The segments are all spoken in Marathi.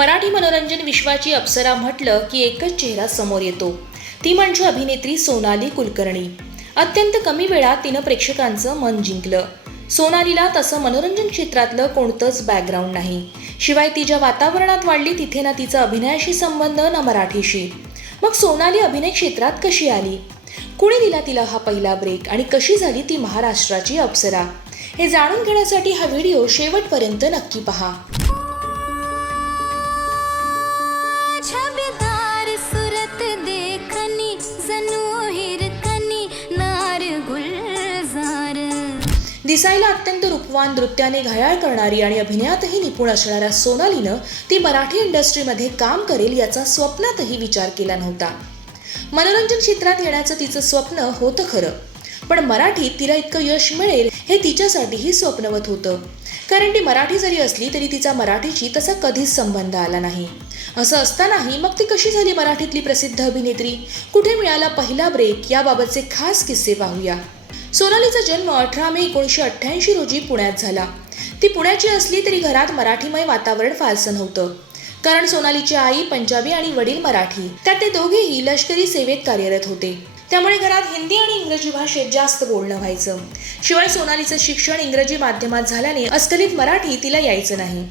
मराठी मनोरंजन विश्वाची अप्सरा म्हटलं की एकच चेहरा समोर येतो. ती म्हणजे अभिनेत्री सोनाली कुलकर्णी. अत्यंत कमी वेळात तिनं प्रेक्षकांचं मन जिंकलं. सोनालीला तसं मनोरंजन क्षेत्रातलं कोणतंच बॅकग्राऊंड नाही. शिवाय ती ज्या वातावरणात वाढली तिथे ना तिचा अभिनयाशी संबंध ना मराठीशी. मग सोनाली अभिनय क्षेत्रात कशी आली? कुणी दिला तिला हा पहिला ब्रेक आणि कशी झाली ती महाराष्ट्राची अप्सरा? हे जाणून घेण्यासाठी हा व्हिडिओ शेवटपर्यंत नक्की पहा. छबेदार सुरत देखनी जणू हिरकनी नार गुलजार। दिसायला अत्यंत रूपवान नृत्याने घायाळ करणारी आणि अभिनयातही निपुण असणाऱ्या सोनालीनं ती मराठी इंडस्ट्रीमध्ये काम करेल याचा स्वप्नातही विचार केला नव्हता. मनोरंजन क्षेत्रात येण्याचं तिचं स्वप्न होतं खरं. पण मराठीत तिला इतकं यश मिळेल हे तिच्यासाठीही स्वप्नवत होतं. कारण ती मराठी जरी असली तरी तिचा मराठीशी तसा कधीच संबंध आला नाही. असं असतानाही मग ती कशी झाली मराठीतली प्रसिद्ध अभिनेत्री? कुठे मिळाला पहिला ब्रेक याबाबतचे खास किस्से पाहूया. सोनालीचा जन्म अठरा मे एकोणीसशे अठ्ठ्याऐंशी रोजी पुण्यात झाला. ती पुण्याची असली तरी घरात मराठीमय वातावरण फारसं नव्हतं. कारण सोनालीची आई पंजाबी आणि वडील मराठी. त्यात ते दोघेही लष्करी सेवेत कार्यरत होते. त्यामुळे घरात हिंदी आणि इंग्रजी भाषेत जास्त बोलणं व्हायचं. शिवाय सोनालीचं शिक्षण इंग्रजी माध्यमात झाल्याने अस्खलित मराठी तिला यायचं नाही.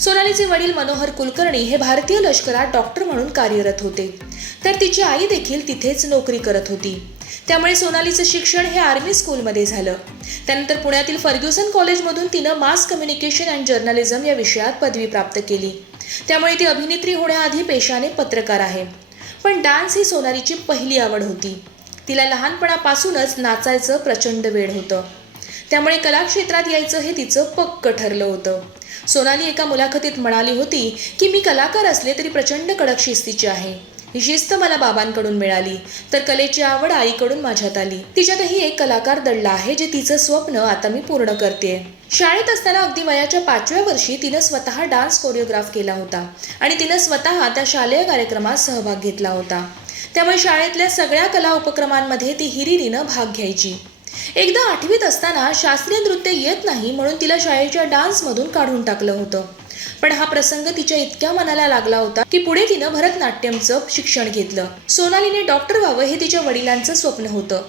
सोनालीचे वडील मनोहर कुलकर्णी हे भारतीय लष्करात डॉक्टर म्हणून कार्यरत होते. तर तिची आई देखील तिथेच नोकरी करत होती. त्यामुळे सोनालीचं शिक्षण हे आर्मी स्कूलमध्ये झालं. त्यानंतर पुण्यातील फर्ग्युसन कॉलेजमधून तिनं मास कम्युनिकेशन अँड जर्नलिझम या विषयात पदवी प्राप्त केली. त्यामुळे ती अभिनेत्री होण्याआधी पेशाने पत्रकार आहे. पण डान्स ही सोनालीची पहिली आवड होती. तिला लहानपणापासूनच नाचायचं प्रचंड वेळ होतं. त्यामुळे कलाक्षेत्रात यायचं हे तिचं पक्क ठरलं होतं. सोनाली एका मुलाखतीत म्हणाली होती की मी कलाकार असले तरी प्रचंड कडक शिस्तीची आहे. ही शिस्त मला बाबांकडून मिळाली. तर कलेची आवड आईकडून माझ्यात आली. तिच्यातही एक कलाकार दडला आहे जे तिचं स्वप्न आता मी पूर्ण करते शाळेत असताना अगदी वयाच्या पाचव्या वर्षी तिनं स्वतः डान्स कोरिओग्राफ केला होता आणि तिनं स्वतः त्या शालेय कार्यक्रमात सहभाग घेतला होता. त्यामुळे शाळेतल्या सगळ्या कला उपक्रमांमध्ये ती हिरिरीनं भाग घ्यायची. एकदा आठवीत असताना शास्त्रीय नृत्य येत नाही म्हणून तिला शाळेच्या डान्समधून काढून टाकलं होतं. पण हा प्रसंग तिच्या इतक्या मनाला लागला होता की पुढे तिनं भरतनाट्यमचं शिक्षण घेतलं. सोनालीने डॉक्टर व्हावं हे तिच्या वडिलांचं स्वप्न होतं.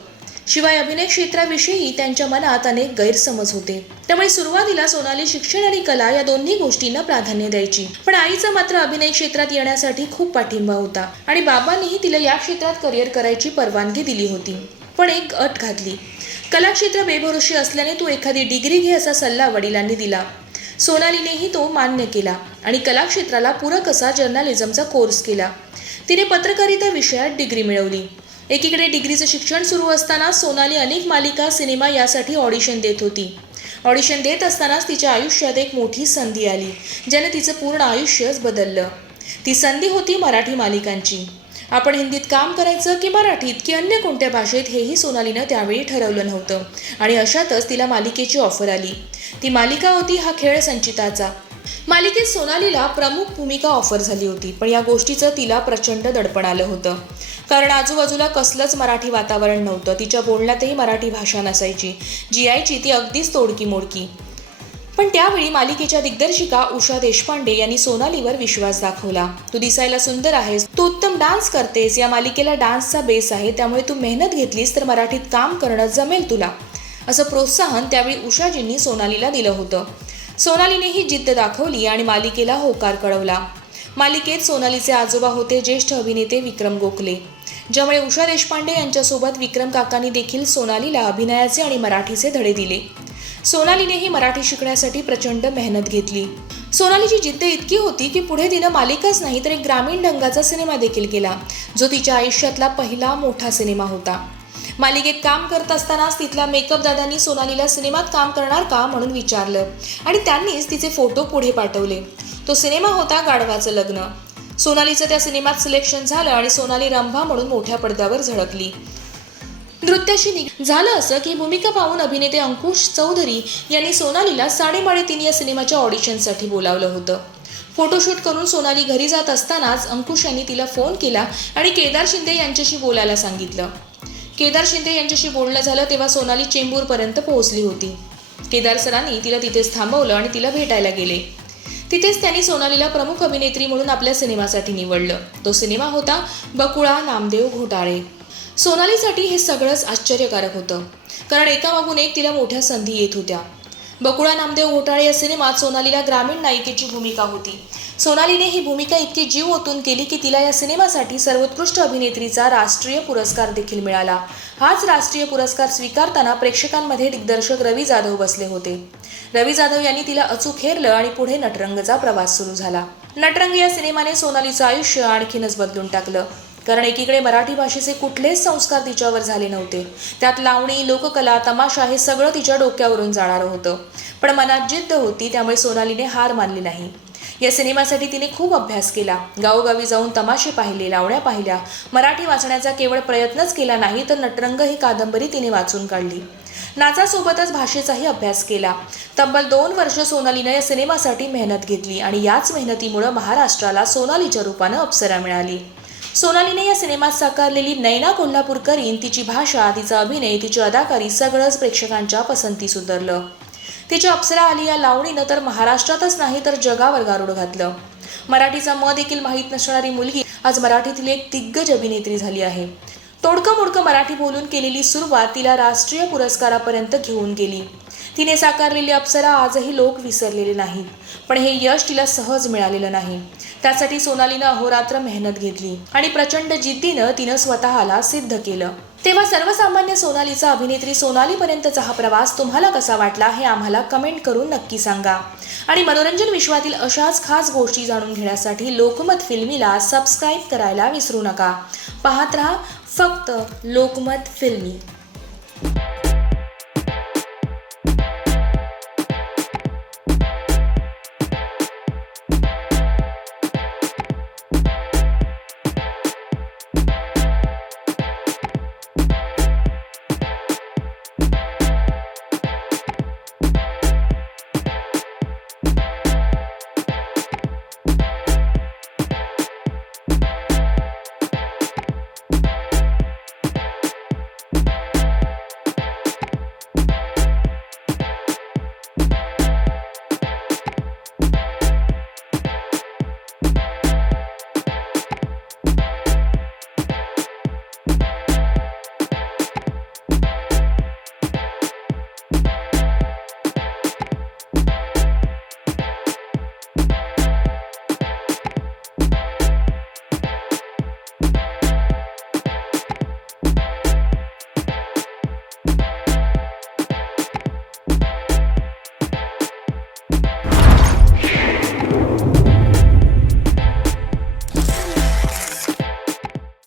शिवाय अभिनय क्षेत्राविषयी त्यांच्या मनात अनेक गैरसमज होते. त्यामुळे सुरुवातीला सोनाली शिक्षण आणि कला या दोन्ही गोष्टींना प्राधान्य द्यायची. पण आईचा मात्र अभिनय क्षेत्रात येण्यासाठी खूप पाठिंबा होता आणि बाबांनीही तिला या क्षेत्रात करिअर करायची परवानगी दिली होती. पण एक अट घातली. कलाक्षेत्र बेभरोशी असल्याने तू एखादी डिग्री घे असा सल्ला वडिलांनी दिला. सोनालीनेही तो मान्य केला आणि कलाक्षेत्राला पूरक असा जर्नालिझमचा कोर्स केला. तिने पत्रकारिता विषयात डिग्री मिळवली. एकीकडे डिग्रीचं शिक्षण सुरू असताना सोनाली अनेक मालिका सिनेमा यासाठी ऑडिशन देत होती. ऑडिशन देत असतानाच तिच्या आयुष्यात एक मोठी संधी आली ज्याने तिचं पूर्ण आयुष्यच बदललं. ती संधी होती मराठी मालिकांची. आपण हिंदीत काम करायचं की मराठीत की अन्य कोणत्या भाषेत हेही सोनालीनं त्यावेळी ठरवलं नव्हतं. आणि अशातच तिला मालिकेची ऑफर आली. ती मालिका होती हा खेळ संचिताचा. मालिकेत सोनालीला प्रमुख भूमिका ऑफर झाली होती पण या गोष्टीचं तिला प्रचंड दडपण आलं होतं. कारण आजूबाजूला कसलंच मराठी वातावरण नव्हतं. तिच्या बोलण्यातही मराठी भाषा नसायची. जी आयची ती अगदीच तोडकी मोडकी पण त्यावेळी मालिकेच्या दिग्दर्शिका उषा देशपांडे यांनी सोनालीवर विश्वास दाखवला. तू दिसायला सुंदर आहेस. तू उत्तम डान्स करतेस. या मालिकेला डान्सचा बेस आहे. त्यामुळे तू मेहनत घेतलीस तर मराठीत काम करणं जमेल तुला. असं प्रोत्साहन त्यावेळी उषाजींनी सोनालीला दिलं होतं. सोनालीने ही जिद्द दाखवली आणि मालिकेला होकार कळवला. मालिकेत सोनालीचे आजोबा होते ज्येष्ठ अभिनेते विक्रम गोखले. ज्यामुळे उषा देशपांडे यांच्यासोबत विक्रम काकांनी देखील सोनालीला अभिनयाचे आणि मराठीचे धडे दिले. सोनालीनेही मराठी शिकण्यासाठी प्रचंड मेहनत घेतली. सोनालीची जिद्द इतकी होती की पुढे तिनं मालिकाच नाही तर एक ग्रामीण ढंगाचा सिनेमा देखील केला जो तिच्या आयुष्यातला पहिला मोठा सिनेमा होता. मालिकेत काम करत असतानाच तिथल्या मेकअप दादांनी सोनालीला सिनेमात काम करणार का म्हणून विचारलं. आणि त्यांनीच तिचे फोटो पुढे पाठवले. तो सिनेमा होता गाढवाचं लग्न. सोनालीचं त्या सिनेमात सिलेक्शन झालं आणि सोनाली रंभा म्हणून मोठ्या पडद्यावर झळकली. नृत्याशी निघ झालं असं की भूमिका पाहून अभिनेते अंकुश चौधरी यांनी सोनालीला साडेमाडे तीन या सिनेमाच्या ऑडिशनसाठी बोलावलं होतं. फोटोशूट करून सोनाली घरी जात असतानाच अंकुश यांनी तिला फोन केला आणि केदार शिंदे यांच्याशी बोलायला सांगितलं. केदार शिंदे यांच्याशी बोलणं झालं तेव्हा सोनाली चेंबूरपर्यंत पोहोचली होती. केदार सरांनी तिला तिथेच थांबवलं आणि तिला भेटायला गेले. तिथेच त्यांनी सोनालीला प्रमुख अभिनेत्री म्हणून आपल्या सिनेमासाठी निवडलं. तो सिनेमा होता बकुळा नामदेव घोटाळे. सोनालीसाठी हे सगळंच आश्चर्यकारक होतं. कारण एकामागून एक तिला मोठ्या संधी येत होत्या. बकुळा नामदेव घोटाळे या सिनेमात सोनालीला ग्रामीण नायिकेची भूमिका होती. सोनालीने ही भूमिका इतकी जीव ओतून केली की तिला या सिनेमासाठी सर्वोत्कृष्ट अभिनेत्रीचा राष्ट्रीय पुरस्कार देखील मिळाला. हाच राष्ट्रीय पुरस्कार स्वीकारताना प्रेक्षकांमध्ये दिग्दर्शक रवी जाधव बसले होते. रवी जाधव यांनी तिला अचूक हेरलं आणि पुढे नटरंगचा प्रवास सुरू झाला. नटरंग या सिनेमाने सोनालीचं आयुष्य आणखीनच बदलून टाकलं. कारण एकीकडे मराठी भाषेचे कुठलेच संस्कार तिच्यावर झाले नव्हते. त्यात लावणी लोककला तमाशा हे सगळं तिच्या डोक्यावरून जाणारं होतं. पण मनात जिद्द होती त्यामुळे सोनालीने हार मानली नाही. या सिनेमासाठी तिने खूप अभ्यास केला. गावोगावी जाऊन तमाशे पाहिले लावण्या पाहिल्या. मराठी वाचण्याचा केवळ प्रयत्नच केला नाही तर नटरंग ही कादंबरी तिने वाचून काढली. नाचासोबतच भाषेचाही अभ्यास केला. तब्बल दोन वर्ष सोनालीनं या सिनेमासाठी मेहनत घेतली आणि याच मेहनतीमुळं महाराष्ट्राला सोनालीच्या रूपानं अप्सरा मिळाली. सोनालीने या सिनेमात साकारलेली नैना कोल्हापूरकरीन तिची भाषा तिचा अभिनय तिची अदाकारी सगळंच प्रेक्षकांच्या पसंतीस उतरलं तिची अप्सरा आली या लावणीनं तर महाराष्ट्रातच नाही तर जगावर गारुड घातलं. मराठीचा म देखील माहीत नसणारी मुलगी आज मराठीतील एक दिग्गज अभिनेत्री झाली आहे. तोडकं मोडकं मराठी बोलून केलेली सुरुवात तिला राष्ट्रीय पुरस्कारापर्यंत घेऊन गेली. तिने साकारलेली अप्सरा आजही लोक विसरलेले नाहीत. पण हे यश तिला सहज मिळालेलं नाही. त्यासाठी सोनालीनं अहोरात्र मेहनत घेतली आणि प्रचंड जिद्दीनं तिनं स्वतःला सिद्ध केलं. तेव्हा सर्वसामान्य सोनालीचा अभिनेत्री सोनालीपर्यंतचा हा प्रवास तुम्हाला कसा वाटला हे आम्हाला कमेंट करून नक्की सांगा. आणि मनोरंजन विश्वातील अशाच खास गोष्टी जाणून घेण्यासाठी लोकमत फिल्मीला सबस्क्राईब करायला विसरू नका. पाहत राहा फक्त लोकमत फिल्मी.